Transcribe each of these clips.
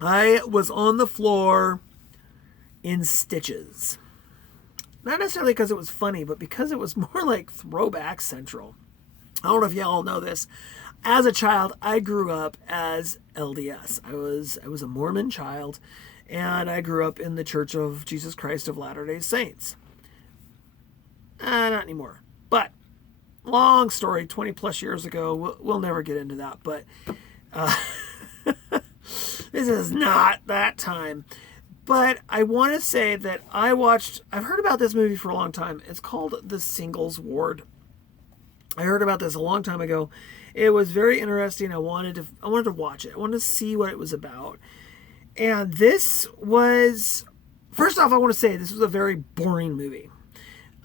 I was on the floor in stitches. Not necessarily because it was funny, but because it was more like throwback central. I don't know if y'all know this. As a child, I grew up as LDS. I was a Mormon child, and I grew up in the Church of Jesus Christ of Latter-day Saints. Not anymore. But long story, 20 plus years ago. We'll never get into that. But this is not that time. But I want to say that I've heard about this movie for a long time. It's called The Singles Ward. I heard about this a long time ago. It was very interesting. I wanted to watch it. I wanted to see what it was about. And this was, first off, I want to say this was a very boring movie.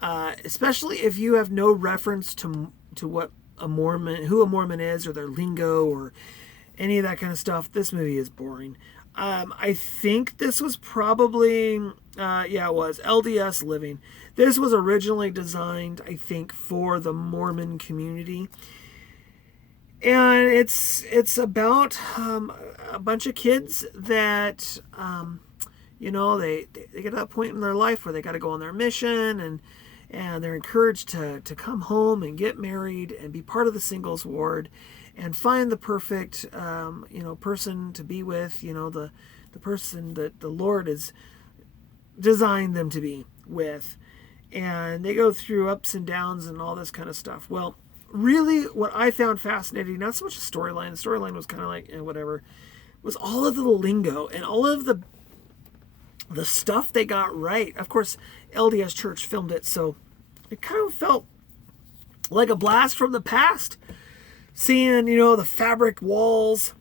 Especially if you have no reference to what who a Mormon is, or their lingo, or any of that kind of stuff. This movie is boring. I think this was probably, it was LDS Living. This was originally designed, I think, for the Mormon community. And it's about a bunch of kids that, they get to that point in their life where they got to go on their mission, and they're encouraged to come home and get married and be part of the singles ward and find the perfect, person to be with, the person that the Lord has designed them to be with. And they go through ups and downs and all this kind of stuff. Well, really, what I found fascinating, not so much the storyline. The storyline was kind of like, whatever, was all of the lingo and all of the stuff they got right. Of course, LDS Church filmed it, so it kind of felt like a blast from the past. Seeing, the fabric walls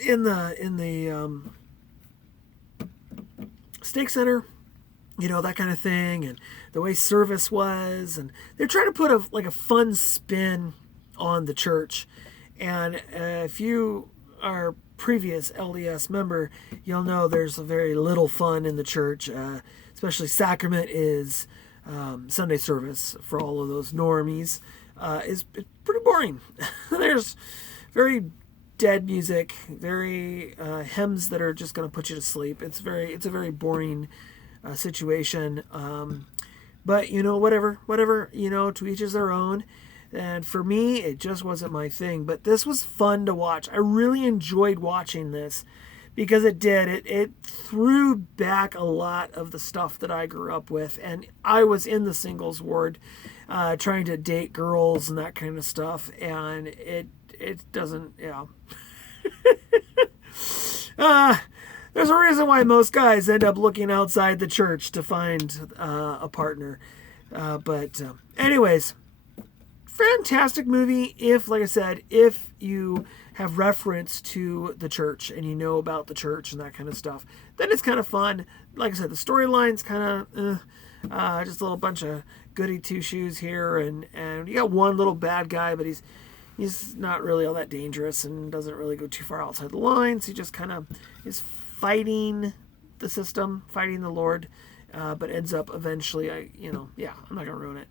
in the stake center, that kind of thing, and the way service was, and they're trying to put a fun spin on the church. And if you are a previous LDS member, you'll know there's a very little fun in the church, especially sacrament is Sunday service for all of those normies. Is pretty boring. There's very dead music, very hymns that are just going to put you to sleep. It's a very boring situation. But whatever, to each is their own. And for me, it just wasn't my thing. But this was fun to watch. I really enjoyed watching this because it threw back a lot of the stuff that I grew up with. And I was in the singles ward, trying to date girls and that kind of stuff. And it doesn't, there's a reason why most guys end up looking outside the church to find a partner. Anyways, fantastic movie like I said, if you have reference to the church and you know about the church and that kind of stuff, then it's kind of fun. Like I said, the storyline's kind of just a little bunch of goody two-shoes here, and you got one little bad guy, but he's not really all that dangerous and doesn't really go too far outside the lines. He just kind of is fighting the system, fighting the Lord, but ends up eventually, I'm not going to ruin it.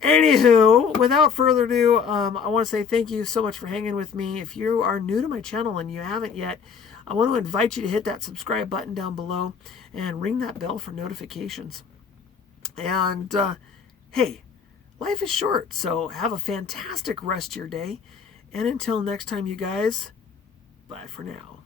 Anywho, without further ado, I want to say thank you so much for hanging with me. If you are new to my channel and you haven't yet, I want to invite you to hit that subscribe button down below and ring that bell for notifications. And, hey, life is short, so have a fantastic rest of your day. And until next time, you guys, bye for now.